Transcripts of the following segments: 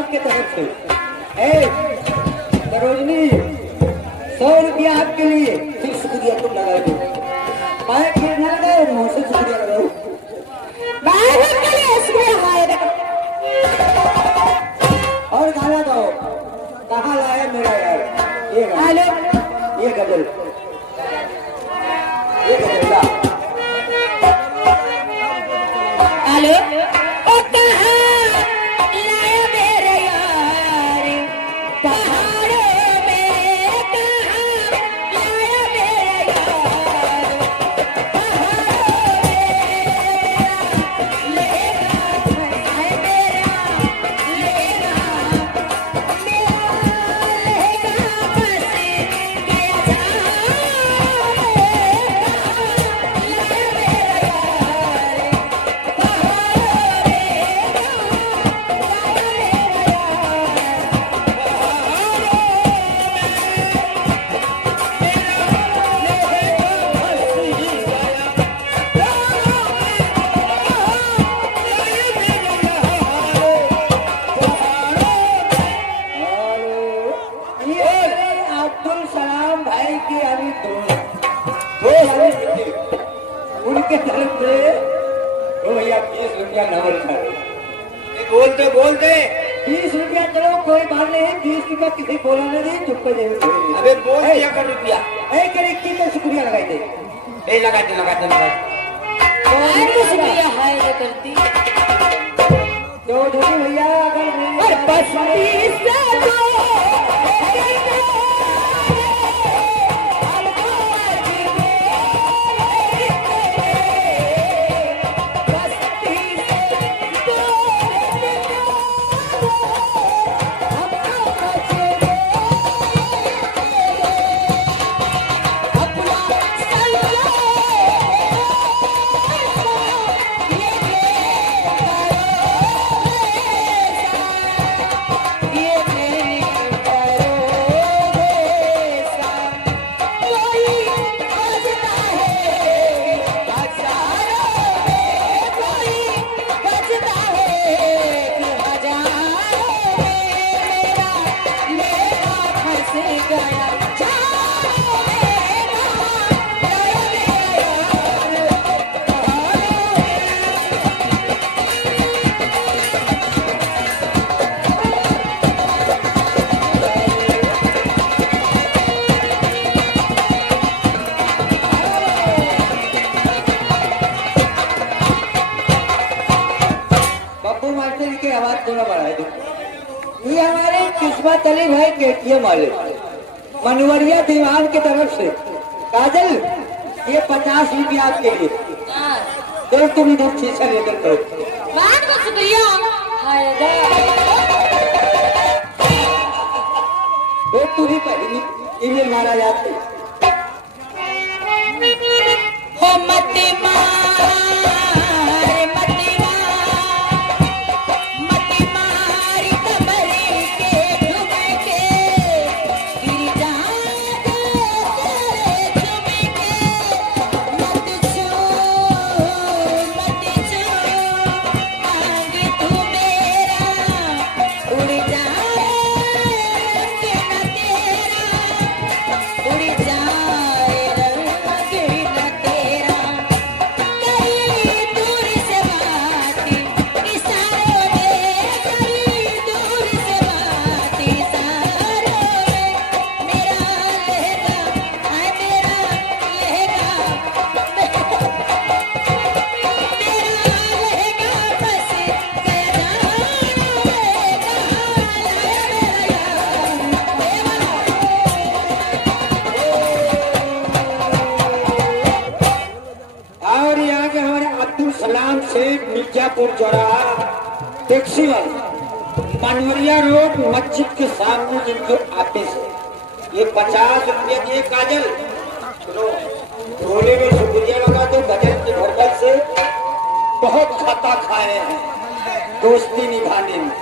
आपके तरफ से। सरोजनी 100 रुपया आपके लिए। फिर शुक्रिया तुम लगाए दो। पाए फिर न लगाओ, मुँह से शुक्रिया लगाओ। और गाना गाओ। कहाँ लाया मेरा यार ये गाना, ये गजल, ये गजल गा। हेलो ओ कहाँ लाया मेरे यार पहाड़ों में, कहाँ लाया मेरे यार पहाड़ों में, लेगा है मेरा, लेगा बस गया अब्दुल सलाम भाई की अभी उनके तरफ से तो भैया 20 रुपया नंबर था। बोलते बोलते 20 रुपया चलो कोई बात नहीं, 20 रुपया किसी बोला नहीं, चुप कर दे। अबे बोल दिया कर रुपया करे की तो शुक्रिया लगाई दे। लगाते तो शुक्रिया हाय जो करती तो धोनी भैया अगर बस 20 की आवाज थोड़ा बढ़ाए दो। ये हमारे किस्मत अली भाई केटीएम वाले मनवरिया दीवान की तरफ से काजल ये 50 रुपया आपके लिए। तो तुम इधर शीशा लेकर करो। बहुत बहुत शुक्रिया। तो तुझी पहली ईमेल मारा जाते हो मत मिर्जापुर चौराहा टैक्सी वाला मनवरिया रोड मस्जिद के सामने जिनके ऑफिस है। ये 50 रुपये दिए काजल। बोले में शुक्रिया लगा दो। बजट के भरकत से बहुत खाता खाए हैं दोस्ती निभाने में।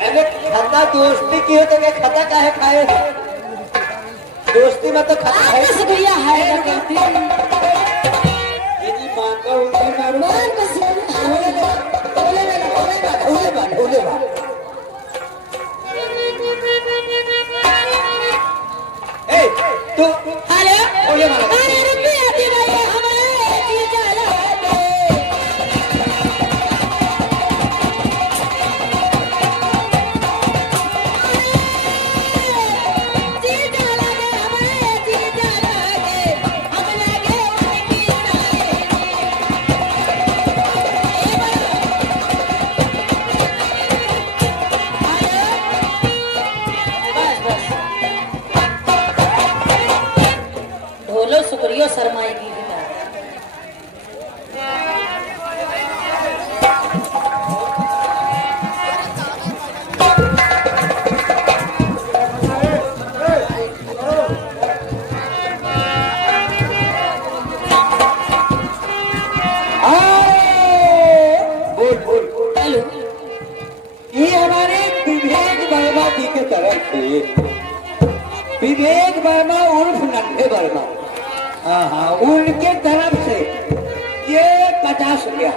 अरे खाता दोस्ती की हो तो क्या खाता काहे खाए? दोस्ती में तो खाता है। शुक्रिया है करती मांगा उल्टी मारू। ठीक। विवेक वर्मा उर्फ नन्हे वर्मा, हाँ हाँ, उनके तरफ से ये 50 रुपया।